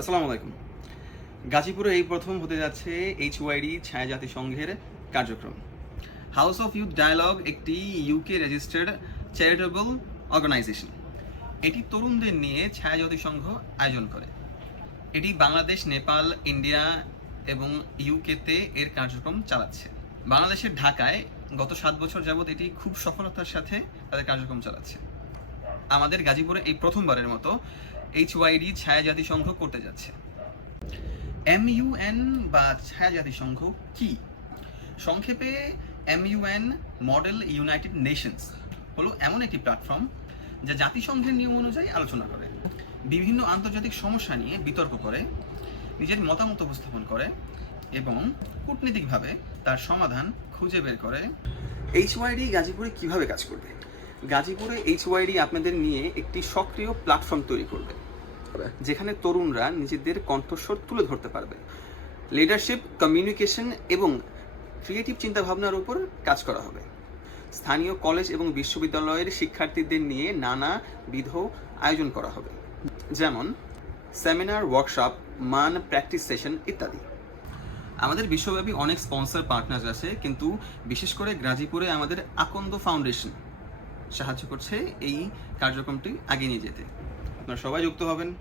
আসসালামু আলাইকুম। গাজীপুরে এই প্রথম হতে যাচ্ছে এইচ ওয়াইডি ছায়া জাতিসংঘের কার্যক্রম। হাউস অফ ইউথ ডায়ালগ একটি ইউকে রেজিস্টার্ড চ্যারিটেবল অর্গানাইজেশন এটি তরুণদের নিয়ে ছায়া জাতিসংঘ আয়োজন করে। এটি বাংলাদেশ, নেপাল, ইন্ডিয়া এবং ইউকেতে এর কার্যক্রম চালাচ্ছে। বাংলাদেশের ঢাকায় গত সাত বছর যাবৎ এটি খুব সফলতার সাথে তাদের কার্যক্রম চালাচ্ছে। আমাদের গাজীপুরে এই প্রথমবারের মতো এইচ ওয়াইডি ছায়া জাতিসংঘ করতে যাচ্ছে। এমইউএন বা ছায়া জাতিসংঘ কি? সংক্ষেপে এমইউএন মডেল ইউনাইটেড নেশনস হলো এমন একটি প্ল্যাটফর্ম যা জাতিসংঘের নিয়ম অনুযায়ী আলোচনা করে, বিভিন্ন আন্তর্জাতিক সমস্যা নিয়ে বিতর্ক করে, নিজের মতামত উপস্থাপন করে এবং কূটনীতিকভাবে তার সমাধান খুঁজে বের করে। এইচ ওয়াইডি গাজীপুরে কীভাবে কাজ করবে? গাজীপুরে এইচ ওয়াইডি আপনাদের নিয়ে একটি সক্রিয় প্ল্যাটফর্ম তৈরি করবে। যেখানে তরুণরা নিজেদের কণ্ঠস্বর তুলে ধরতে পারবে। লিডারশিপ কমিউনিকেশন এবং ক্রিয়েটিভ চিন্তাভাবনার উপর কাজ করা হবে। স্থানীয় কলেজ এবং বিশ্ববিদ্যালয়ের শিক্ষার্থীদের নিয়ে নানা বিধ আয়োজন করা হবে। যেমন সেমিনার ওয়ার্কশপ মান প্র্যাকটিস সেশন ইত্যাদি। আমাদের বিশ্বব্যাপী অনেক স্পন্সর পার্টনার আছে, কিন্তু বিশেষ করে গাজীপুরে আমাদের আকন্দ ফাউন্ডেশন সাহায্য করছে এই কার্যক্রমটি আগিয়ে নিয়ে যেতে। আপনারা সবাই যুক্ত হবেন।